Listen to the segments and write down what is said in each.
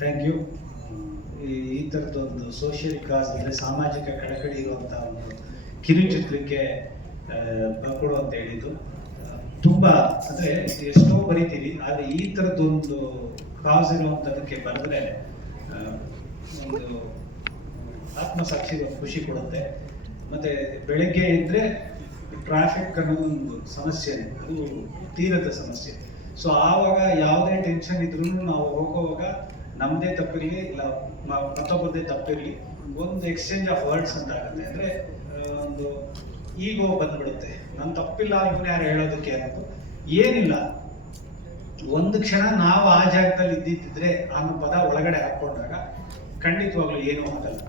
Thank you. ಈ ಥರದ್ದೊಂದು social ಕಾಸ್ ಅಂದರೆ ಸಾಮಾಜಿಕ ಕಳಕಳಿ ಇರುವಂಥ ಒಂದು ಕಿರುಚಿತ್ರಕ್ಕೆ ಬರ್ಕೊಡು ಅಂತ ಹೇಳಿದ್ದು ತುಂಬ ಅಂದರೆ ಎಷ್ಟೋ ಬರಿತೀವಿ, ಆದರೆ ಈ ಥರದ್ದೊಂದು ಕಾಸ್ ಇರುವಂಥದ್ದಕ್ಕೆ ಬರೆದ್ರೆ ಒಂದು ಆತ್ಮಸಾಕ್ಷಿಗೆ ಒಂದು ಖುಷಿ ಕೊಡುತ್ತೆ. ಮತ್ತು ಬೆಳಗ್ಗೆ ಇದ್ದರೆ ಟ್ರಾಫಿಕ್ ಅನ್ನೋದೊಂದು ಸಮಸ್ಯೆ, ಅದು ತೀರದ ಸಮಸ್ಯೆ. ಸೊ ಆವಾಗ ಯಾವುದೇ ಟೆನ್ಷನ್ ಇದ್ರೂ ನಾವು ಹೋಗುವಾಗ ನಮ್ಮದೇ ತಪ್ಪಿರಲಿ ಇಲ್ಲ ಮತ್ತೊಬ್ಬರದೇ ತಪ್ಪಿರಲಿ, ಒಂದು ಎಕ್ಸ್ಚೇಂಜ್ ಆಫ್ ವರ್ಡ್ಸ್ ಅಂತ ಆಗುತ್ತೆ. ಅಂದರೆ ಒಂದು ಈಗೋ ಬಂದ್ಬಿಡುತ್ತೆ, ನನ್ನ ತಪ್ಪಿಲ್ಲ ಇವನು ಯಾರು ಹೇಳೋದಕ್ಕೆ ಅನ್ನೋದು ಏನಿಲ್ಲ. ಒಂದು ಕ್ಷಣ ನಾವು ಆ ಜಾಗದಲ್ಲಿ ಇದ್ದಿದ್ದರೆ ಅನ್ನೋ ಪದ ಒಳಗಡೆ ಹಾಕ್ಕೊಂಡಾಗ ಖಂಡಿತವಾಗ್ಲೂ ಏನೂ ಆಗಲ್ಲ.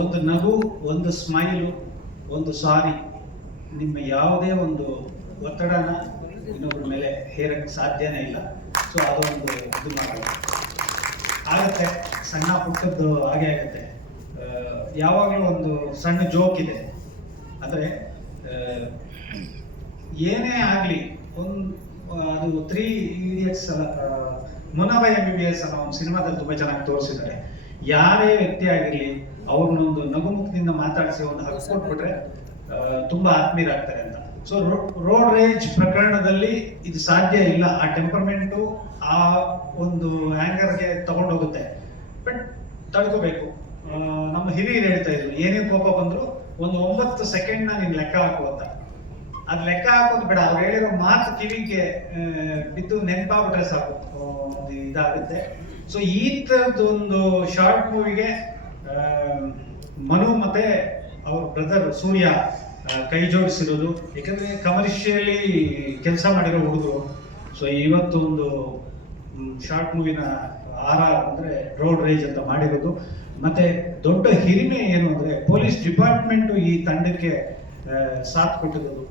ಒಂದು ನಗು, ಒಂದು ಸ್ಮೈಲು, ಒಂದು ಸಾರಿ, ನಿಮ್ಮ ಯಾವುದೇ ಒಂದು ಒತ್ತಡನ ಇನ್ನೊಬ್ಬರ ಮೇಲೆ ಹೇರಕ್ಕೆ ಸಾಧ್ಯನೇ ಇಲ್ಲ. ಸೊ ಅದೊಂದು ಇದು ಮಾಡಲ್ಲ ಆಗುತ್ತೆ, ಸಣ್ಣ ಪುಟ್ಟದ್ದು ಹಾಗೆ ಆಗುತ್ತೆ. ಯಾವಾಗಲೂ ಒಂದು ಸಣ್ಣ ಜೋಕ್ ಇದೆ, ಅಂದರೆ ಏನೇ ಆಗಲಿ ಅದು 3 Idiots ಮುನವ MBBS ಅನ್ನೋ ಒಂದು ಸಿನಿಮಾದಲ್ಲಿ ತುಂಬ ಚೆನ್ನಾಗಿ ತೋರಿಸಿದ್ದಾರೆ. ಯಾರೇ ವ್ಯಕ್ತಿ ಆಗಿರಲಿ ಅವ್ರನ್ನೊಂದು ನಗುಮುಖದಿಂದ ಮಾತಾಡಿಸಿ ಒಂದು ಹಕ್ಕು ಕೊಟ್ಬಿಟ್ರೆ ತುಂಬ ಆತ್ಮೀಯರಾಗ್ತಾರೆ ಅಂತ. ಸೊ ರೋಡ್ ರೇಜ್ ಪ್ರಕರಣದಲ್ಲಿ ಇದು ಸಾಧ್ಯ ಇಲ್ಲ. ಆ ಟೆಂಪರ್ಮೆಂಟು ಆ ಒಂದು ಆ್ಯಂಗರ್ಗೆ ತಗೊಂಡೋಗುತ್ತೆ. ಬಟ್ ತಡ್ಕೋಬೇಕು. ನಮ್ಮ ಹಿರಿಯರು ಹೇಳ್ತಾ ಇದ್ರು, ಏನೇ ಕೋಪ ಬಂದ್ರು ಒಂದು 9 ಸೆಕೆಂಡ್ನ ನೀನು ಲೆಕ್ಕ ಹಾಕು ಅಂತ. ಅದು ಲೆಕ್ಕ ಹಾಕೋದು ಬೇಡ, ಅವ್ರು ಹೇಳಿರೋ ಮಾತು ಕಿವಿಗೆ ಬಿದ್ದು ನೆನಪಾಗ್ಬಿಟ್ರೆ ಸಾಕು, ಇದಾಗುತ್ತೆ. ಸೊ ಈ ಥರದ್ದೊಂದು ಶಾರ್ಟ್ ಮೂವಿಗೆ ಮನು ಮತ್ತೆ ಅವ್ರ ಬ್ರದರ್ ಸೂರ್ಯ ಕೈ ಜೋಡಿಸಿರೋದು. ಯಾಕಂದ್ರೆ ಕಮರ್ಷಿಯಲಿ ಕೆಲಸ ಮಾಡಿರೋ ಹುಡುಗರು. ಸೊ ಇವತ್ತು ಒಂದು ಶಾರ್ಟ್ ಮೂವಿನ ಅಂದ್ರೆ ರೋಡ್ ರೇಜ್ ಅಂತ ಮಾಡಿರೋದು. ಮತ್ತೆ ದೊಡ್ಡ ಹಿರಿಮೆ ಏನು ಅಂದ್ರೆ ಪೊಲೀಸ್ ಡಿಪಾರ್ಟ್ಮೆಂಟು ಈ ತಂಡಕ್ಕೆ ಸಾಥ್ ಕೊಟ್ಟಿರೋದು.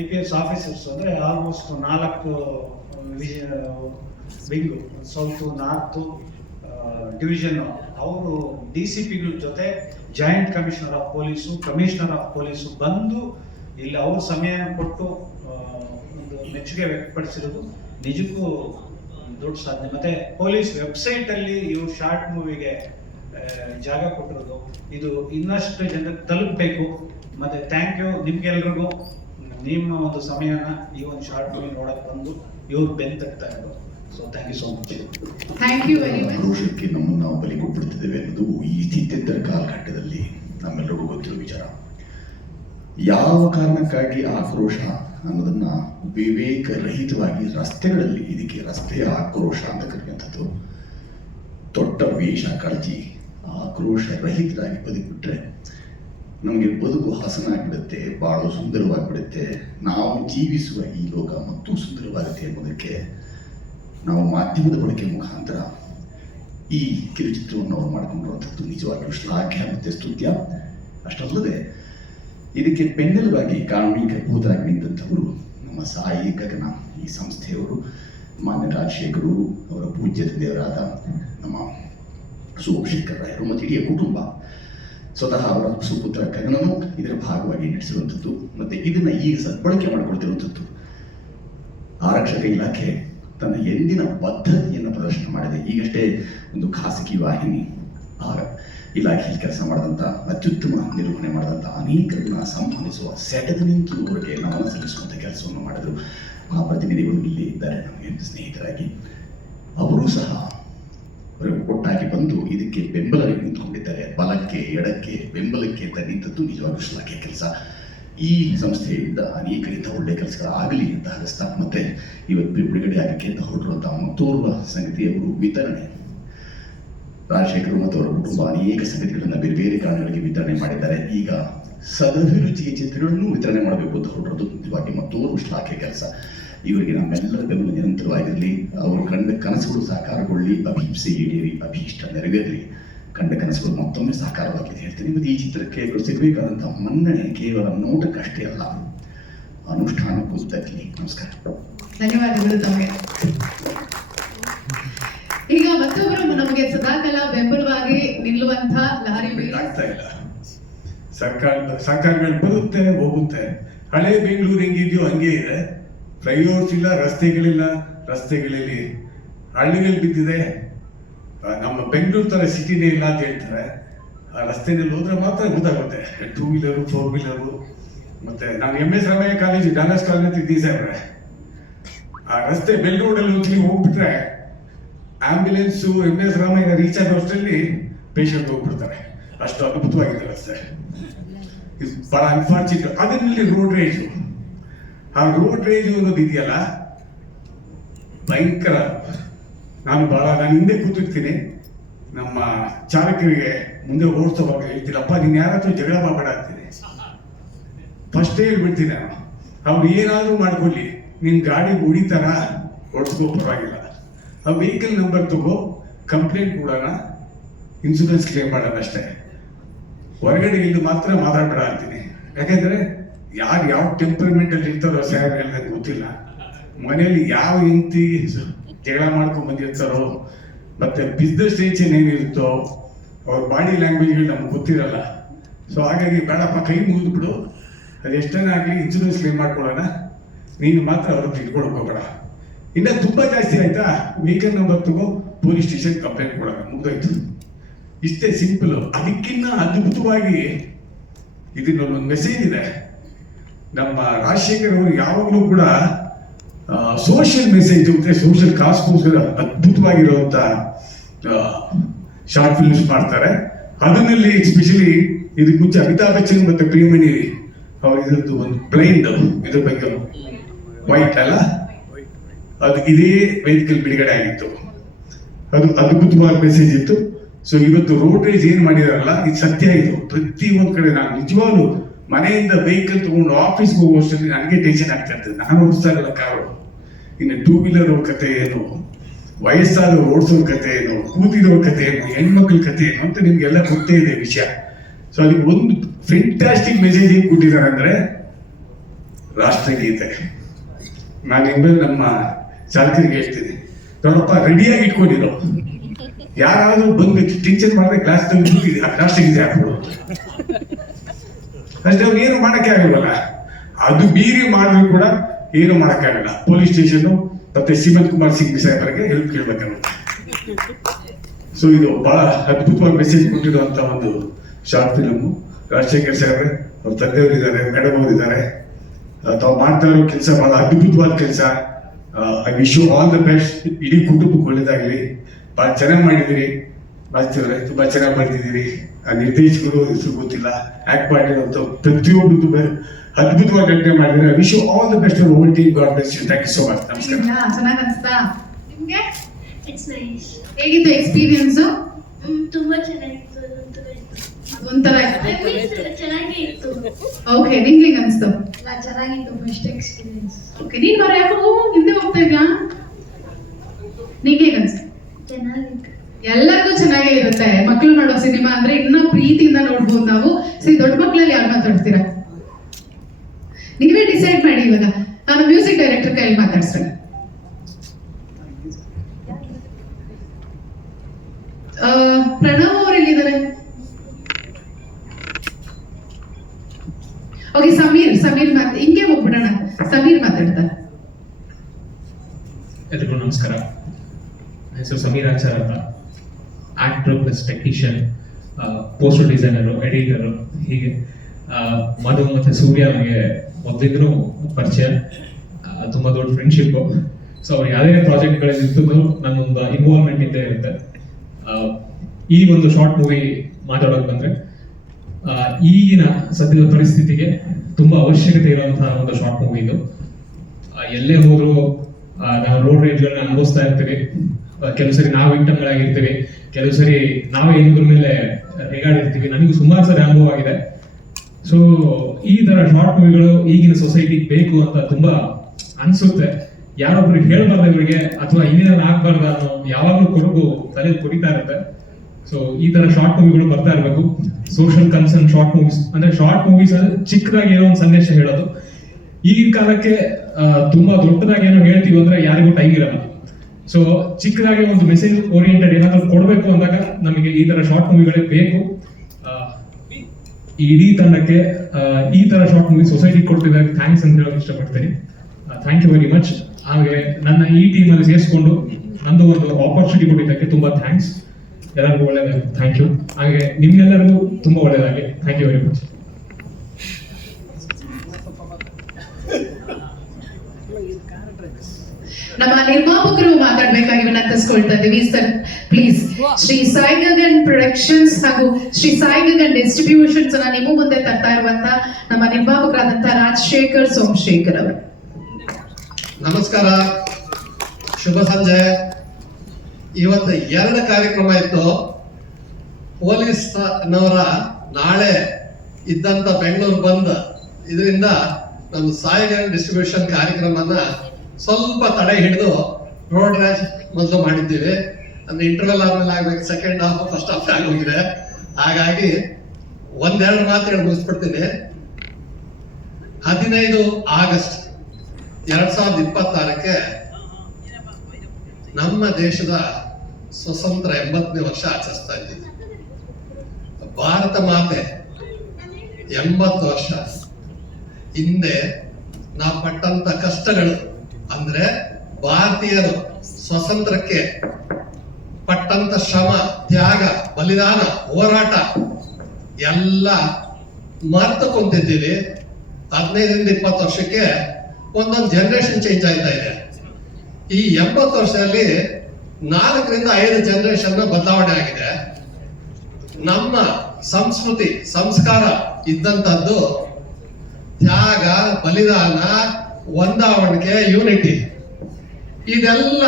IPS ಆಫೀಸರ್ಸ್ ಅಂದ್ರೆ almost 4 wing, south, north division, ಅವರು DCPಗಳ ಜೊತೆ joint commissioner of police, commissioner of police ಬಂದು ಇಲ್ಲಿ ಅವ್ರ ಸಮಯನ ಕೊಟ್ಟು ಒಂದು ಮೆಚ್ಚುಗೆ ವ್ಯಕ್ತಪಡಿಸಿರೋದು ನಿಜಕ್ಕೂ ದೊಡ್ಡ ಸಾಧನೆ. ಮತ್ತೆ ಪೊಲೀಸ್ ವೆಬ್ಸೈಟಲ್ಲಿ ಇವ್ರು ಶಾರ್ಟ್ ಮೂವಿಗೆ ಜಾಗ ಕೊಟ್ಟಿರೋದು, ಇದು ಇನ್ನಷ್ಟು ಜನಕ್ಕೆ ತಲುಪಬೇಕು. ಮತ್ತೆ ಥ್ಯಾಂಕ್ ಯು ನಿಮ್ಗೆಲ್ರಿಗೂ, ನಿಮ್ಮ ಒಂದು ಸಮಯನ ಈ ಒಂದು ಶಾರ್ಟ್ ಮೂವಿ ನೋಡಕ್ ಬಂದು ಇವ್ರು ಬೆಂತಕ್ತಾ ಇರೋದು. So thank you so much. Thank you very much. ಆಕ್ರೋಶಕ್ಕೆ ನಮ್ಮನ್ನು ನಾವು ಬಲಿ ಕೊಟ್ಬಿಡ್ತಿದ್ದೇವೆ ಅನ್ನೋದು ಈ ಇತ್ತೀಚಿನ ಕಾಲಘಟ್ಟದಲ್ಲಿ ನಮ್ಮೆಲ್ಲರಿಗೂ ಗೊತ್ತಿರೋ ವಿಚಾರ. ಯಾವ ಕಾರಣಕ್ಕಾಗಿ ಆಕ್ರೋಶ ಅನ್ನೋದನ್ನ ವಿವೇಕರಹಿತವಾಗಿ ರಸ್ತೆಗಳಲ್ಲಿ, ಇದಕ್ಕೆ ರಸ್ತೆಯ ಆಕ್ರೋಶ ಅಂತ ಕರೆಯುವಂಥದ್ದು, ದೊಡ್ಡ ವೇಷ ಕಳಚಿ ಆಕ್ರೋಶ ರಹಿತರಾಗಿ ಬದುಕಿಬಿಟ್ರೆ ನಮಗೆ ಬದುಕು ಹಸನಾಗ್ಬಿಡುತ್ತೆ, ಬಾಳು ಸುಂದರವಾಗಿಬಿಡುತ್ತೆ, ನಾವು ಜೀವಿಸುವ ಈ ಲೋಕ ಮತ್ತೂ ಸುಂದರವಾಗುತ್ತೆ ಎಂಬುದಕ್ಕೆ ನಾವು ಮಾಧ್ಯಮದ ಬಳಕೆ ಮುಖಾಂತರ ಈ ಕಿರುಚಿತ್ರವನ್ನು ಅವರು ಮಾಡಿಕೊಂಡಿರುವಂಥದ್ದು ನಿಜವಾಗಿಯೂ ಶ್ಲಾಘ್ಯ ಮತ್ತು ಸ್ತುತ್ಯ. ಅಷ್ಟಲ್ಲದೆ ಇದಕ್ಕೆ ಬೆನ್ನೆಲುಬಾಗಿ ಕಾರಣೀಭೂತರಾಗಿ ನಿಂತಂಥವರು ನಮ್ಮ ಸಾಯಿ ಗಗನ ಈ ಸಂಸ್ಥೆಯವರು, ಮಾನ್ಯ ರಾಜಶೇಖರು ಅವರ ಪೂಜ್ಯ ತಂದೆಯವರಾದ ನಮ್ಮ ಸೋಮಶೇಖರ ರಾಯರು ಮತ್ತು ಇಡೀ ಕುಟುಂಬ, ಸ್ವತಃ ಅವರ ಸುಪುತ್ರ ಗಗನನು ಇದರ ಭಾಗವಾಗಿ ನಡೆಸಿರುವಂಥದ್ದು. ಮತ್ತು ಇದನ್ನು ಈಗ ಸದ್ಬಳಕೆ ಮಾಡಿಕೊಳ್ತಿರುವಂಥದ್ದು ಆರಕ್ಷಕ ಇಲಾಖೆ ತನ್ನ ಎಂದಿನ ಬದ್ಧತೆಯನ್ನು ಪ್ರದರ್ಶನ ಮಾಡಿದೆ. ಈಗಷ್ಟೇ ಒಂದು ಖಾಸಗಿ ವಾಹಿನಿ ಆ ಇಲಾಖೆಯಲ್ಲಿ ಕೆಲಸ ಮಾಡಿದಂಥ, ಅತ್ಯುತ್ತಮ ನಿರ್ವಹಣೆ ಮಾಡಿದಂಥ ಅನೇಕರನ್ನ ಸಂಬಂಧಿಸುವ ಸೆಟದ ನಿಂತು ಅವರಿಗೆ ನಮನ ಸಲ್ಲಿಸುವಂಥ ಕೆಲಸವನ್ನು ಮಾಡಿದರು. ಆ ಪ್ರತಿನಿಧಿಗಳು ಇಲ್ಲಿ ಇದ್ದಾರೆ ನಮಗೆ ಸ್ನೇಹಿತರಾಗಿ. ಅವರು ಸಹ ಒಟ್ಟಾಗಿ ಬಂದು ಇದಕ್ಕೆ ಬೆಂಬಲ ನಿಂತುಕೊಂಡಿದ್ದಾರೆ. ಬಲಕ್ಕೆ ಎಡಕ್ಕೆ ಬೆಂಬಲಕ್ಕೆ ಅಂತ ನಿಂತದ್ದು ನಿಜವಾಗ್ಲೂ ಶ್ಲಾಘ್ಯ ಕೆಲಸ. ಈ ಸಂಸ್ಥೆಯಿಂದ ಅನೇಕರಿಂದ ಒಳ್ಳೆಯ ಕೆಲಸಗಳಾಗಲಿ ಅಂತ ಹರಿಸ್ತಾ, ಮತ್ತೆ ಇವತ್ತು ಬಿಡುಗಡೆ ಆಗಕ್ಕೆ ಅಂತ ಹೊರಟಿರುವಂಥ ಮತ್ತೋರ್ವ ಸಂಗತಿಯವರು ವಿತರಣೆ, ರಾಜಶೇಖರ್ ಮತ್ತು ಅವರ ಕುಟುಂಬ ಅನೇಕ ಸಂಗತಿಗಳನ್ನು ಬೇರೆ ಬೇರೆ ಕಾರಣಗಳಿಗೆ ವಿತರಣೆ ಮಾಡಿದ್ದಾರೆ. ಈಗ ಸದಭಿರುಚಿಯ ಚಿತ್ರಗಳನ್ನು ವಿತರಣೆ ಮಾಡಬೇಕು ಅಂತ ಹೊರಟಿರೋದು ನಿಜವಾಗಿ ಮತ್ತೋರ್ವ ಶ್ಲಾಘ್ಯ ಕೆಲಸ. ಇವರಿಗೆ ನಮ್ಮೆಲ್ಲರ ಬೆಂಬಲ ನಿರಂತರವಾಗಿರಲಿ. ಅವರು ಕಂಡ ಕನಸುಗಳು ಸಾಕಾರಗೊಳ್ಳಿ, ಅಭಿಪ್ಸೆ ಈಡೇರಿ, ಅಭೀಷ್ಟ ನೆರವೇರಲಿ. ಕಂಡ ಕನಸುಗಳು ಮತ್ತೊಮ್ಮೆ ಸಾಕಾರವಾಗಿದೆ ಹೇಳ್ತೀನಿ. ಮತ್ತು ಈ ಚಿತ್ರಕ್ಕೆ ಸಿಗಬೇಕಾದಂಥ ಮನ್ನಣೆ ಕೇವಲ ನೋಟಕ್ಕಷ್ಟೇ ಅಲ್ಲ, ಅನುಷ್ಠಾನಕ್ಕೂ ತಕ್ಕಲಿ. ನಮಸ್ಕಾರ, ಧನ್ಯವಾದಗಳು ತಮಗೆ. ಈಗ ಮತ್ತೊಬ್ಬರು ನಮಗೆ ಸದಾಕಾಲ ಬೆಂಬಲವಾಗಿ ನಿಲ್ಲುವಂತ ಲಹರಿ ಆಗ್ತಾ ಇಲ್ಲ. ಸರ್ಕಾರಗಳು ಬರುತ್ತೆ ಹೋಗುತ್ತೆ. ಹಳೆ ಬೆಂಗಳೂರು ಹೆಂಗಿದೆಯೋ ಹಂಗೆ ಇದೆ. ಫ್ಲೈಓವರ್ಸ್ ಇಲ್ಲ, ರಸ್ತೆಗಳಿಲ್ಲ, ರಸ್ತೆಗಳಲ್ಲಿ ಹಳ್ಳಿಗಳು ಬಿದ್ದಿದೆ. ನಮ್ಮ ಬೆಂಗಳೂರು ತರ ಸಿಟಿನೇ ಇಲ್ಲ ಅಂತ ಹೇಳ್ತಾರೆ. ಆ ರಸ್ತೆಯಲ್ಲಿ ಹೋದ್ರೆ ಮಾತ್ರ ಗೊತ್ತಾಗುತ್ತೆ. 2 ವೀಲರು 4 ವೀಲರು. ಮತ್ತೆ ನಾನು MS Ramaiah college dollars college ಅಂತ ಇದ್ದೀವಿ ಸಾಹೇಬ್ರೆ. ಆ ರಸ್ತೆ ಬೆಲ್ ರೋಡಲ್ಲಿ ಒಂದ್ಸಲಿ ಹೋಗ್ಬಿಟ್ರೆ ಆಂಬ್ಯುಲೆನ್ಸು MS ರಾಮಯ್ಯ ರೀಚ್ ಆಗೋ ಅಷ್ಟರಲ್ಲಿ ಪೇಷಂಟ್ ಹೋಗ್ಬಿಡ್ತಾರೆ. ಅಷ್ಟು ಅದ್ಭುತವಾಗಿದೆ ರಸ್ತೆ. ಬಹಳ ಅನ್ಫಾರ್ಚುನೇಟ್. ಅದರಲ್ಲಿ ರೋಡ್ ರೇಜು, ಆ ರೋಡ್ ರೇಜು ಅನ್ನೋದು ಇದೆಯಲ್ಲ ಭಯಂಕರ. ನಾನು ಹಿಂದೆ ಕೂತಿರ್ತೀನಿ, ನಮ್ಮ ಚಾಲಕರಿಗೆ ಮುಂದೆ ಓಡಿಸೋವಾಗ ಹೇಳ್ತೀನಪ್ಪ ನೀನು ಯಾರಾದ್ರೂ ಜಗಳ ಮಾಡಬೇಡ ಅಂತೀನಿ. ಫಸ್ಟೇ ಹೇಳ್ಬಿಡ್ತೀನಿ ನಾನು, ಅವ್ರು ಏನಾದರೂ ಮಾಡ್ಕೊಳ್ಳಿ, ನಿನ್ನ ಗಾಡಿ ಹೊಡಿತಾರ ಓಡಿಸ್ಕೋ ಪರವಾಗಿಲ್ಲ, ಆ ವೆಹಿಕಲ್ ನಂಬರ್ ತಗೋ, ಕಂಪ್ಲೇಂಟ್ ಕೊಡೋಣ, ಇನ್ಶೂರೆನ್ಸ್ ಕ್ಲೇಮ್ ಮಾಡೋಣ ಅಷ್ಟೇ. ಹೊರಗಡೆ ಇಲ್ಲಿ ಮಾತ್ರ ಮಾತಾಡಬೇಡ ಅಂತೀನಿ. ಯಾಕೆಂದ್ರೆ ಯಾರು ಯಾವ ಟೆಂಪರ್ಮೆಂಟ್ ಅಲ್ಲಿ ಇರ್ತಾರೋ ಸಾಹೇಬ್ ನನಗೆ ಗೊತ್ತಿಲ್ಲ. ಮನೆಯಲ್ಲಿ ಯಾವ ಹೆಂಡತಿ ಜಗಳ ಮಾಡ್ಕೊಂಡ್ ಬಂದಿರ್ತಾರೋ, ಮತ್ತೆ ಬಿಸ್ನೆಸ್ ಟೆನ್ಷನ್ ಏನಿರುತ್ತೋ, ಅವ್ರ ಬಾಡಿ ಲ್ಯಾಂಗ್ವೇಜ್ಗಳು ನಮ್ಗೆ ಗೊತ್ತಿರಲ್ಲ. ಸೊ ಹಾಗಾಗಿ ಬೇಡಪ್ಪ, ಕೈ ಮುಗಿದ್ಬಿಡು, ಅದು ಎಷ್ಟನೇ ಆಗಲಿ ಇನ್ಶೂರೆನ್ಸ್ ಕ್ಲೇಮ್ ಮಾಡ್ಕೊಳ್ಳೋಣ, ನೀನು ಮಾತ್ರ ಅವ್ರದ್ದು ಇಟ್ಕೊಳಕ್ ಹೋಗ್ಬೇಡ. ಇನ್ನ ತುಂಬಾ ಜಾಸ್ತಿ ಆಯ್ತಾ, ವೆಹಿಕಲ್ ನಂಬರ್ ತಗೋ, ಪೊಲೀಸ್ ಸ್ಟೇಷನ್ ಕಂಪ್ಲೇಂಟ್ ಕೊಡೋಣ, ಮುಗ್ದೋಯ್ತು. ಇಷ್ಟೇ ಸಿಂಪಲ್. ಅದಕ್ಕಿಂತ ಅದ್ಭುತವಾಗಿ ಇದನ್ನೊಂದು ಮೆಸೇಜ್ ಇದೆ. ನಮ್ಮ ರಾಜಶೇಖರ್ ಅವರು ಯಾವಾಗಲೂ ಕೂಡ ಸೋಷಿಯಲ್ ಮೆಸೇಜ್ ಮತ್ತೆ ಸೋಷಿಯಲ್ ಕಾಸ್ಗೋಸ್ಕರ ಅದ್ಭುತವಾಗಿರುವಂತ ಶಾರ್ಟ್ ಫಿಲ್ಮ್ಸ್ ಮಾಡ್ತಾರೆ. ಅದರಲ್ಲಿ ಎಸ್ಪೆಷಲಿ ಇದಕ್ಕೆ ಮುಂಚೆ ಅಮಿತಾಬ್ ಬಚ್ಚನ್ ಮತ್ತೆ ಪ್ರಿಯಮಣಿ ಅವ್ರ ಇದ್ರದ್ದು ಒಂದು ಬ್ಲೈಂಡ್ ಇದ್ರ ಬಗ್ಗೆ ವೈಟ್ ಅಲ್ಲ, ಅದು ಇದೇ ವೇದಿಕೆಯಲ್ಲಿ ಬಿಡುಗಡೆ ಆಗಿತ್ತು. ಅದು ಅದ್ಭುತವಾದ ಮೆಸೇಜ್ ಇತ್ತು. ಸೊ ಇವತ್ತು ರೋಡ್ ರೇಜ್ ಏನ್ ಮಾಡಿದಾರಲ್ಲ, ಇದು ಸತ್ಯ. ಇದು ಪ್ರತಿ ಒಂದ್ ಕಡೆ ನಾನು ನಿಜವಾಗ್ಲು ಮನೆಯಿಂದ ವೆಹಿಕಲ್ ತಗೊಂಡು ಆಫೀಸ್ಗೆ ಹೋಗುವಷ್ಟರಲ್ಲಿ ನನಗೆ ಟೆನ್ಷನ್ ಆಗ್ತಾ ಇರ್ತದೆ. ನಾನು ಓಡಿಸ್ತಾ ಇರಲ್ಲ ಕಾರು, ಇನ್ನು 2 ವೀಲರ್ ಕತೆ ಏನು, ವಯಸ್ಸಾದವ್ರು ಓಡಿಸೋರ್ ಕತೆ ಏನು, ಕೂತಿರೋರ್ ಕತೆ ಏನು, ಹೆಣ್ಮಕ್ಳ ಕತೆ ಏನು ಅಂತ ನಿಮ್ಗೆಲ್ಲ ಗೊತ್ತೇ ಇದೆ ವಿಷಯ. ಸೊ ಅದಕ್ಕೆ ಒಂದು ಫೆಂಟಾಸ್ಟಿಕ್ ಮೆಸೇಜ್ ಏನ್ ಕೊಟ್ಟಿದ್ದಾರೆ ಅಂದ್ರೆ ರಾಷ್ಟ್ರಗೀತೆ. ನಾನು ಇನ್ಮೇಲೆ ನಮ್ಮ ಚಾಲಕರಿಗೆ ಹೇಳ್ತೀನಿ, ನೋಡಪ್ಪ ರೆಡಿಯಾಗಿ ಇಟ್ಕೊಂಡಿರೋ, ಯಾರಾದ್ರೂ ಬಂದು ಟೆನ್ಷನ್ ಮಾಡಿದ್ರೆ ಕ್ಲಾಸ್ ರಾಷ್ಟ್ರಗೀತೆ ಹಾಕ್ಬಿಡು ಅಷ್ಟೇ. ಅವ್ರು ಏನು ಮಾಡಕ್ಕೆ ಆಗಲ್ವಲ್ಲ, ಅದು ಮೀರಿ ಮಾಡಿದ್ರು ಕೂಡ ಏನು ಮಾಡಕ್ಕಾಗಲ್ಲ. ಪೊಲೀಸ್ ಸ್ಟೇಷನ್ ಮತ್ತೆ ಶ್ರೀಮಂತ್ ಕುಮಾರ್ ಸಿಂಗ್ ಸಾಹೇಬರಿಗೆ ಹೆಲ್ಪ್ ಕೇಳ್ಬೇಕಾಗುತ್ತೆ. ಸೊ ಇದು ಬಹಳ ಅದ್ಭುತವಾಗಿ ಮೆಸೇಜ್ ಕೊಟ್ಟಿರುವಂತ ಒಂದು ಶಾರ್ಟ್ ಫಿಲಮ್. ರಾಜಶೇಖರ್ ಸಾಹೇಬ್ರೆ, ಅವ್ರ ತಂದೆಯವರಿದ್ದಾರೆ, ಮೇಡಮ್ ಅವರಿದ್ದಾರೆ, ತಾವು ಮಾಡ್ತಾ ಇರೋ ಕೆಲಸ ಬಹಳ ಅದ್ಭುತವಾದ ಕೆಲಸ. I wish you all the best. ಇಡೀ ಕುಟುಂಬಕ್ಕೆ ಒಳ್ಳೇದಾಗಲಿ. ಬಹಳ ಚೆನ್ನಾಗಿ ಮಾಡಿದಿರಿ ಮಾಸ್ತಿಯವರೇ, ತುಂಬಾ ಚೆನ್ನಾಗಿ ಮಾಡ್ತಿದ್ದೀರಿ. ಆ ನಿರ್ದೇಶಕರು ಹೆಸರು ಗೊತ್ತಿಲ್ಲ, ಆಕ್ಟ್ ಮಾಡಿರುವಂತ ಪ್ರತಿಯೊಬ್ಬರು ಅದ್ಭುತವಾಗಿ ನಟನೆ ಮಾಡಿದ್ರೆ. I wish you all the best for whole team. God bless you. Thank you so much. ನಮಸ್ಕಾರ. ಚೆನ್ನಾಗಿ ಅನ್ಸ್ತಾ ನಿಮ್ಗೆ? It's nice. ಹೇಗಿತ್ತು ಎಕ್ಸ್ಪೀರಿಯನ್ಸ್? ತುಂಬಾ ಚೆನ್ನಾಗಿತ್ತು. ಒಂಥರ ಚೆನ್ನಾಗೇ ಇತ್ತು. ಓಕೆ, ನಿಮ್ಗೆ ಹೆಂಗ್ ಅನ್ಸ್ತು? ಚೆನ್ನಾಗಿತ್ತು ಫಸ್ಟ್ ಎಕ್ಸ್ಪೀರಿಯನ್ಸ್. ಓಕೆ, ನೀನ್ ಬರ ಯಾಕೋ ಹಿಂದೆ ಹೋಗ್ತಾ ಇದ್ಯಾ? ನಿಂಗೆ ಹೇಗ್ ಅನ್ಸ್ತು? ಚೆನ್ನಾಗಿತ್ತು. ಎಲ್ಲರಿಗೂ ಚೆನ್ನಾಗೇ ಇರುತ್ತೆ. ಮಕ್ಳು ಮಾಡೋ ಸಿನಿಮಾ ಅಂದ್ರೆ ಇನ್ನ ಪ್ರೀತಿಯಿಂದ ನೋಡ್ಬೋದು ನಾವು. ಸರಿ, ದೊಡ್ಡ ಮಕ್ಳಲ್ಲಿ ಯಾರು ಮಾತಾಡ್ತೀರಾ? ನೀವೇ ಡಿಸೈಡ್ ಮಾಡಿ. ಇವಾಗ ನಾನು ಮ್ಯೂಸಿಕ್ ಡೈರೆಕ್ಟರ್ ಕೈಯಲ್ಲಿ ಮಾತಾಡ್ಸ್ತೇನೆ. ಪ್ರಣವ್ ಅವ್ರು ಎಲ್ಲಿದ್ದಾರೆ? ಓಕೆ, ಸಮೀರ್ ಹಿಂಗೆ ಹೋಗ್ಬಿಡೋಣ. ಸಮೀರ್ ಮಾತಾಡ್ತಾರೆ. ಎಲ್ರಿಗೂ ನಮಸ್ಕಾರ. ಹೆಸರು ಸಮೀರ್ ಆಚಾರ್ ಅಂತ. Actor plus technician, poster designer, editor, ಹೀಗೆ. ಮಧು ಮತ್ತೆ ಸೂರ್ಯ ನನಗೆ ಮೊದಲಿಂದನೂ ಪರಿಚಯ, ತುಂಬ ದೊಡ್ಡ ಫ್ರೆಂಡ್ಶಿಪ್ಪು. ಸೊ ಅವ್ರು ಯಾವುದೇ ಪ್ರಾಜೆಕ್ಟ್ಗಳಲ್ಲಿ ಇರ್ತಿದ್ರು ನನ್ನೊಂದು ಇನ್ವಾಲ್ವ್ಮೆಂಟ್ ಇದ್ದೇ ಇರುತ್ತೆ. ಈ ಒಂದು ಶಾರ್ಟ್ ಮೂವಿ ಮಾತಾಡೋಕೆ ಬಂದರೆ, ಈಗಿನ ಸದ್ಯದ ಪರಿಸ್ಥಿತಿಗೆ ತುಂಬ ಅವಶ್ಯಕತೆ ಇರುವಂತಹ ಒಂದು ಶಾರ್ಟ್ ಮೂವಿ ಇದು. ಎಲ್ಲೇ ಹೋದ್ರು ನಾವು ರೋಡ್ ರೇಜ್ಗಳನ್ನ ಅನುಭವಿಸ್ತಾ ಇರ್ತೀವಿ. ಕೆಲವು ಸರಿ ನಾವು ವಿಕ್ಟಮ್ಗಳಾಗಿರ್ತೀವಿ, ಕೆಲವು ಸರಿ ನಾವೇ ಇನ್ನೊಂದ್ರ ಮೇಲೆ ರೇಗಾಡಿರ್ತೀವಿ. ನನಗೂ ಸುಮಾರು ಸರಿ ಅನುಭವ ಆಗಿದೆ. ಸೊ ಈ ತರ ಶಾರ್ಟ್ ಮೂವಿಗಳು ಈಗಿನ ಸೊಸೈಟಿಗೆ ಬೇಕು ಅಂತ ತುಂಬಾ ಅನ್ಸುತ್ತೆ. ಯಾರೊಬ್ರಿಗೆ ಹೇಳ್ಬಾರ್ದ ಇವರಿಗೆ, ಅಥವಾ ಇನ್ನೇನ ಆಗ್ಬಾರ್ದ ಅನ್ನೋ ಯಾವಾಗ್ಲೂ ಕೊರಗು ತಲೆ ಕುರಿತಾ ಇರುತ್ತೆ. ಸೊ ಈ ತರ ಶಾರ್ಟ್ ಮೂವಿಗಳು ಬರ್ತಾ ಇರಬೇಕು. ಸೋಷಿಯಲ್ ಕನ್ಸರ್ನ್ ಶಾರ್ಟ್ ಮೂವೀಸ್ ಅಂದ್ರೆ ಶಾರ್ಟ್ ಮೂವೀಸ್ ಅಂದ್ರೆ ಚಿಕ್ಕದಾಗಿ ಏನೋ ಒಂದು ಸಂದೇಶ ಹೇಳೋದು. ಈಗಿನ ಕಾಲಕ್ಕೆ ತುಂಬಾ ದೊಡ್ಡದಾಗಿ ಏನೋ ಹೇಳ್ತೀವಿ ಅಂದ್ರೆ ಯಾರಿಗೂ ಟೈಮ್ ಇರಲ್ಲ. ಸೊ ಚಿಕ್ಕದಾಗಿ ಒಂದು ಮೆಸೇಜ್ ಓರಿಯೆಂಟೆಡ್ ಏನಾದ್ರು ಕೊಡಬೇಕು ಅಂದಾಗ ನಮಗೆ ಈ ತರ ಶಾರ್ಟ್ ಮೂವಿಗಳೇ ಬೇಕು. ಇಡೀ ತಂಡಕ್ಕೆ ಈ ತರ ಶಾರ್ಟ್ ಮೂವಿ ಸೊಸೈಟಿ ಕೊಡ್ತಿದ್ದಾರೆ, ಥ್ಯಾಂಕ್ಸ್ ಅಂತ ಹೇಳೋಕೆ ಇಷ್ಟಪಡ್ತೀನಿ. Thank you very much. ಹಾಗೆ ನನ್ನ ಈ ಟೀಮ್ ಅಲ್ಲಿ ಸೇರಿಸ್ಕೊಂಡು ನಂದು ಒಂದು ಆಪರ್ಚುನಿಟಿ ಕೊಟ್ಟಿದ್ದಕ್ಕೆ ತುಂಬಾ ಥ್ಯಾಂಕ್ಸ್. ಎಲ್ಲರಿಗೂ ಒಳ್ಳೇದಾಗಲಿ. Thank you. ಹಾಗೆ ನಿಮ್ಗೆಲ್ಲರಿಗೂ ತುಂಬಾ ಒಳ್ಳೇದಾಗಲಿ. Thank you very much. ನಮ್ಮ ನಿರ್ಮಾಪಕರು ಮಾತಾಡ್ಬೇಕಾಗಿ ವಿನಂತಿಸ್ಕೊಳ್ತಾ ಇದ್ದೀವಿ sir, please. Shri Sai Gagan productions ಹಾಗೂ ಶ್ರೀ ಸಾಯಿ ಗಗನ್ ಡಿಸ್ಟ್ರಿಬ್ಯೂಷನ್ಸ್ ಅನ್ನ ನಿಮ್ಮ ಮುಂದೆ ತರ್ತಾ ಇರುವಂತ ನಮ್ಮ ನಿರ್ಮಾಪಕರಾದಂತ ರಾಜಶೇಖರ್ ಸೋಮಶೇಖರ್ ಅವರು. ನಮಸ್ಕಾರ, ಶುಭ ಸಂಜೆ. ಇವತ್ತು 2 ಕಾರ್ಯಕ್ರಮ ಇತ್ತು. ಪೊಲೀಸ್ನವರ ನಾಳೆ ಇದ್ದಂತ ಬೆಂಗಳೂರು ಬಂದ್ ಇದರಿಂದ ನಮ್ಮ ಸಾಯಿ ಗಗನ್ ಡಿಸ್ಟ್ರಿಬ್ಯೂಷನ್ ಕಾರ್ಯಕ್ರಮನ ಸ್ವಲ್ಪ ತಡೆ ಹಿಡಿದು ರೋಡ್ ರ್ಯಾಶ್ ಮೊದಲು ಮಾಡಿದ್ದೀವಿ. ಅಂದ್ರೆ ಇಂಟರ್ವಲ್ ಆದ್ಮೇಲೆ ಆಗ್ಬೇಕು, ಸೆಕೆಂಡ್ ಹಾಫ್ ಫಸ್ಟ್ ಹಾಫ್ ಆಗೋಗಿದೆ. ಹಾಗಾಗಿ 1-2 ಮಾತುಗಳು ಮುಗಿಸ್ಬಿಡ್ತೀನಿ. 15 ಆಗಸ್ಟ್ 2026ಕ್ಕೆ ನಮ್ಮ ದೇಶದ ಸ್ವತಂತ್ರ 80ನೇ ವರ್ಷ ಆಚರಿಸ್ತಾ ಇದ್ದೀವಿ. ಭಾರತ ಮಾತೆ 80 ವರ್ಷ ಹಿಂದೆ ನಾವು ಪಟ್ಟಂತ ಕಷ್ಟಗಳು, ಅಂದ್ರೆ ಭಾರತೀಯರು ಸ್ವತಂತ್ರಕ್ಕೆ ಪಟ್ಟಂತ ಶ್ರಮ, ತ್ಯಾಗ, ಬಲಿದಾನ, ಹೋರಾಟ ಎಲ್ಲ ಮರ್ತು ಕುಂತಿದ್ದೀವಿ. 15-20 ವರ್ಷಕ್ಕೆ ಒಂದೊಂದು ಜನರೇಷನ್ ಚೇಂಜ್ ಆಗ್ತಾ ಇದೆ. ಈ 80 ವರ್ಷದಲ್ಲಿ 4-5 ಜನರೇಷನ್ ಬದಲಾವಣೆ ಆಗಿದೆ. ನಮ್ಮ ಸಂಸ್ಕೃತಿ ಸಂಸ್ಕಾರ ಇದ್ದಂಥದ್ದು ತ್ಯಾಗ, ಬಲಿದಾನ, ಹೊಂದಾಣಿಕೆ, ಯೂನಿಟಿ. ಇದೆಲ್ಲ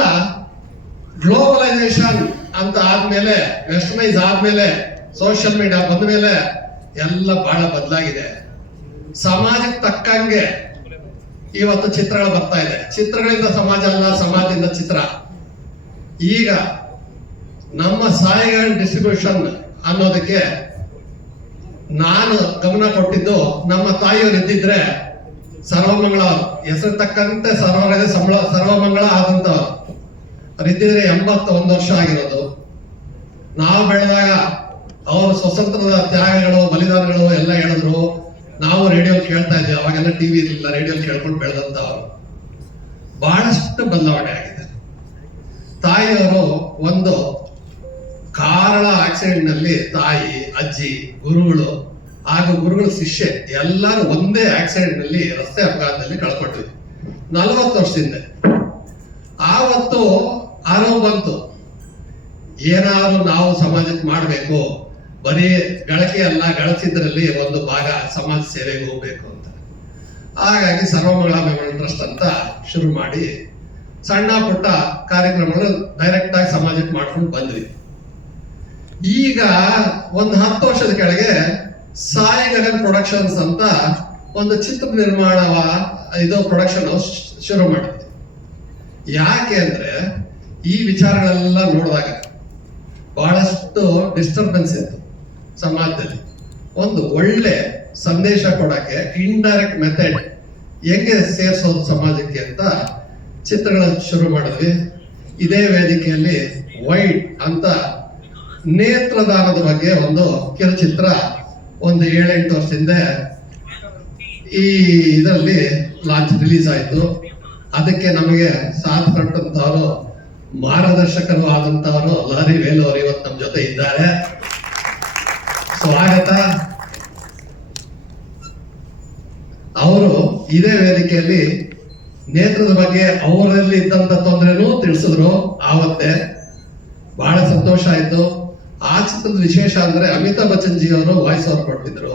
ಗ್ಲೋಬಲೈಸೇಷನ್ ಅಂತ ಆದ್ಮೇಲೆ, ವೆಸ್ಟರ್ನೈಸ್ ಆದ್ಮೇಲೆ, ಸೋಷಿಯಲ್ ಮೀಡಿಯಾ ಬಂದ ಮೇಲೆ ಎಲ್ಲ ಬಹಳ ಬದಲಾಗಿದೆ. ಸಮಾಜಕ್ಕೆ ತಕ್ಕಂಗೆ ಇವತ್ತು ಚಿತ್ರಗಳು ಬರ್ತಾ ಇದೆ. ಚಿತ್ರಗಳಿಂದ ಸಮಾಜ ಅಲ್ಲ, ಸಮಾಜದಿಂದ ಚಿತ್ರ. ಈಗ ನಮ್ಮ ಸಾಯಿ ಗಗನ್ ಡಿಸ್ಟ್ರಿಬ್ಯೂಷನ್ ಅನ್ನೋದಕ್ಕೆ ನಾನು ಗಮನ ಕೊಟ್ಟಿದ್ದು, ನಮ್ಮ ತಾಯಿಯವರು ಇದ್ದಿದ್ರೆ ಸರ್ವಮಂಗಳ ಹೆಸರು ತಕ್ಕಂತೆ ಸರ್ವಮಂಗಳ ಆದಂತವ್ರು ಅವರಿದ್ದಿದ್ರೆ 81 ವರ್ಷ ಆಗಿರೋದು. ನಾವು ಬೆಳೆದಾಗ ಅವರು ಸ್ವತಂತ್ರದ ತ್ಯಾಗಗಳು, ಬಲಿದಾನಗಳು ಎಲ್ಲ ಹೇಳಿದ್ರು. ನಾವು ರೇಡಿಯೋ ಕೇಳ್ತಾ ಇದ್ವಿ. ಅವಾಗೆಲ್ಲ ಟಿವಿ ಇರಲಿಲ್ಲ, ರೇಡಿಯೋ ಕೇಳ್ಕೊಂಡು ಬೆಳೆದಂತವ್ರು. ಬಹಳಷ್ಟು ಬದಲಾವಣೆ ಆಗಿದೆ. ತಾಯಿಯವರು ಒಂದು ಕಾರಳ ಆಕ್ಸಿಡೆಂಟ್ ನಲ್ಲಿ ತಾಯಿ, ಅಜ್ಜಿ, ಗುರುಗಳು ಹಾಗೂ ಗುರುಗಳ ಶಿಷ್ಯ ಎಲ್ಲರೂ ಒಂದೇ ಆಕ್ಸಿಡೆಂಟ್ ನಲ್ಲಿ, ರಸ್ತೆ ಅಪಘಾತದಲ್ಲಿ ಕಳ್ಕೊಟ್ವಿ 40 ವರ್ಷದಿಂದ. ಆವತ್ತು ಆರೋಪ ಬಂತು, ಏನಾದ್ರು ನಾವು ಸಮಾಜಕ್ಕೆ ಮಾಡಬೇಕು, ಬರೀ ಗಳಿಕೆ ಅಲ್ಲ, ಗಳಿಸಿದ್ರಲ್ಲಿ ಒಂದು ಭಾಗ ಸಮಾಜ ಸೇವೆಗೆ ಹೋಗ್ಬೇಕು ಅಂತ. ಹಾಗಾಗಿ ಸರ್ವಮಂಗಳ ಮೆಮೋರಿಯಲ್ ಟ್ರಸ್ಟ್ ಅಂತ ಶುರು ಮಾಡಿ ಸಣ್ಣ ಪುಟ್ಟ ಕಾರ್ಯಕ್ರಮಗಳು ಡೈರೆಕ್ಟ್ ಆಗಿ ಸಮಾಜಕ್ಕೆ ಮಾಡ್ಕೊಂಡು ಬಂದ್ವಿ. ಈಗ ಒಂದು 10 ವರ್ಷದ ಕೆಳಗೆ ಸಾಯಿ ಗಗನ್ ಪ್ರೊಡಕ್ಷನ್ಸ್ ಅಂತ ಒಂದು ಚಿತ್ರ ನಿರ್ಮಾಣ ಇದು ಪ್ರೊಡಕ್ಷನ್ ಶುರು ಮಾಡಿದ್ವಿ. ಯಾಕೆ ಅಂದ್ರೆ ಈ ವಿಚಾರಗಳೆಲ್ಲ ನೋಡಿದಾಗ ಬಹಳಷ್ಟು ಡಿಸ್ಟರ್ಬೆನ್ಸ್ ಇತ್ತು ಸಮಾಜದಲ್ಲಿ. ಒಂದು ಒಳ್ಳೆ ಸಂದೇಶ ಕೊಡಕ್ಕೆ ಇಂಡೈರೆಕ್ಟ್ ಮೆಥಡ್ ಹೆಂಗೆ ಸೇರಿಸೋದು ಸಮಾಜಕ್ಕೆ ಅಂತ ಚಿತ್ರಗಳ ಶುರು ಮಾಡಿದ್ವಿ. ಇದೇ ವೇದಿಕೆಯಲ್ಲಿ ವೈಟ್ ಅಂತ ನೇತ್ರದಾನದ ಬಗ್ಗೆ ಒಂದು ಕಿರುಚಿತ್ರ ಒಂದು 7-8 ವರ್ಷದಿಂದ ಈ ಇದರಲ್ಲಿ ರಿಲೀಸ್ ಆಯ್ತು. ಅದಕ್ಕೆ ನಮಗೆ ಸಾಥ್ ಕೊಟ್ಟಂತವರು, ಮಾರ್ಗದರ್ಶಕರು ಆದಂತವರು ಲಾರಿ ವೇಲು ಅವರು ಇವತ್ತು ನಮ್ಮ ಜೊತೆ ಇದ್ದಾರೆ. ಸ್ವಾಗತ. ಅವರು ಇದೇ ವೇದಿಕೆಯಲ್ಲಿ ನೇತ್ರದ ಬಗ್ಗೆ ಅವರಲ್ಲಿ ಇದ್ದಂತ ತೊಂದರೆನೂ ತಿಳಿಸಿದ್ರು. ಆವತ್ತೇ ಬಹಳ ಸಂತೋಷ ಆಯ್ತು. ಆ ಚಿತ್ರದ ವಿಶೇಷ ಅಂದ್ರೆ ಅಮಿತಾಬ್ ಬಚ್ಚನ್ ಜಿ ಅವರು ವಾಯ್ಸ್ ಓವರ್ ಕೊಟ್ಟಿದ್ರು,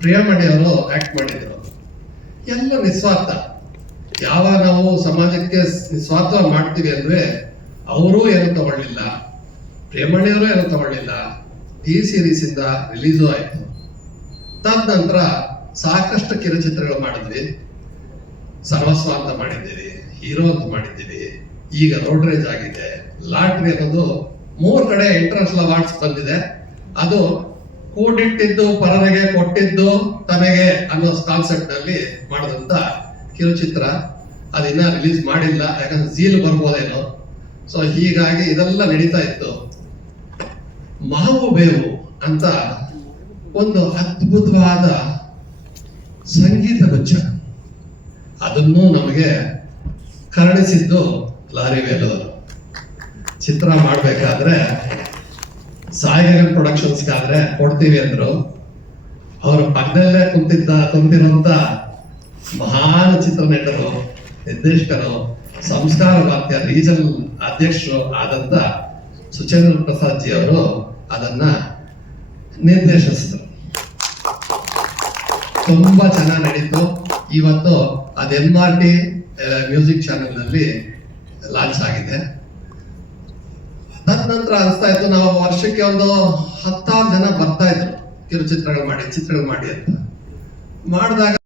ಪ್ರಿಯಾಮಣಿ ಅವರು ಆಕ್ಟ್ ಮಾಡಿದ್ರು. ಎಲ್ಲ ನಿಸ್ವಾರ್ಥ. ಯಾವ ನಾವು ಸಮಾಜಕ್ಕೆ ನಿಸ್ವಾರ್ಥ ಮಾಡ್ತೀವಿ ಅಂದ್ರೆ ಅವರು ಏನು ತಗೊಳ್ಳಿಲ್ಲ, ಪ್ರಿಯಮಣಿ ಅವರು ಏನು ತಗೊಳ್ಳಿಲ್ಲ. ಟಿ ಸೀರೀಸ್ ಇಂದ ರಿಲೀಸು ಆಯ್ತು. ತದನಂತರ ಸಾಕಷ್ಟು ಕಿರುಚಿತ್ರಗಳು ಮಾಡಿದ್ವಿ. ಸರ್ವಸ್ವ ಅಂತ ಮಾಡಿದ್ದೀವಿ, ಹೀರೋ ಅಂತ ಮಾಡಿದ್ದೀವಿ. ಈಗ ರೋಡ್ ರೇಜ್ ಆಗಿದೆ. ಲಾಟ್ರಿ ಅನ್ನೋದು 3 ಕಡೆ ಇಂಟರ್ನ್ಯಾಷನಲ್ ಅವಾರ್ಡ್ಸ್ ಬಂದಿದೆ. ಅದು ಕೂಡಿಟ್ಟಿದ್ದು ಪರರಿಗೆ, ಕೊಟ್ಟಿದ್ದು ತನಗೆ ಅನ್ನೋ ಕಾನ್ಸೆಪ್ಟ್ ನಲ್ಲಿ ಮಾಡಿದಂತ ಕಿರುಚಿತ್ರ. ಅದಿನ್ನ ರಿಲೀಸ್ ಮಾಡಿಲ್ಲ, ಯಾಕಂದ್ರೆ ಝೀಲ್ ಬರ್ಬೋದೇನೋ. ಸೊ ಹೀಗಾಗಿ ಇದೆಲ್ಲ ನಡೀತಾ ಇತ್ತು. ಮಾವು ಬೇವು ಅಂತ ಒಂದು ಅದ್ಭುತವಾದ ಸಂಗೀತ ಗುಚ್ಛ, ಅದನ್ನು ನಮಗೆ ಕರುಣಿಸಿದ್ದು ಲಾರಿ ವೇಲು ಅವರು. ಚಿತ್ರ ಮಾಡಬೇಕಾದ್ರೆ ಸಾಯಿಗಗನ್ ಪ್ರೊಡಕ್ಷನ್ಸ್ಗಾದ್ರೆ ಕೊಡ್ತೀವಿ ಅಂದ್ರು. ಅವ್ರ ಪಕ್ಕದಲ್ಲೇ ಕುಂತಿರುವಂತ ಮಹಾನ್ ಚಿತ್ರನಟರು, ನಿರ್ದೇಶಕರು, ಸಂಸ್ಕಾರ ಭಾರತೀಯ ರೀಜನಲ್ ಅಧ್ಯಕ್ಷರು ಆದಂತ ಸುಚೇಂದ್ರ ಪ್ರಸಾದ್ ಜಿ ಅವರು ಅದನ್ನ ನಿರ್ದೇಶಿಸಿದ್ರು. ತುಂಬಾ ಚೆನ್ನಾಗಿ ನಡೀತು. ಇವತ್ತು ಅದು MRT ಮ್ಯೂಸಿಕ್ ಚಾನೆಲ್ ನಲ್ಲಿ ಲಾಂಚ್ ಆಗಿದೆ. ತದನಂತರ ಅನಿಸ್ತಾ ಇತ್ತು, ನಾವು ವರ್ಷಕ್ಕೆ ಒಂದು 10,000 ಜನ ಬರ್ತಾ ಇದ್ರು ಕಿರುಚಿತ್ರಗಳು ಮಾಡಿ ಅಂತ ಮಾಡಿದಾಗ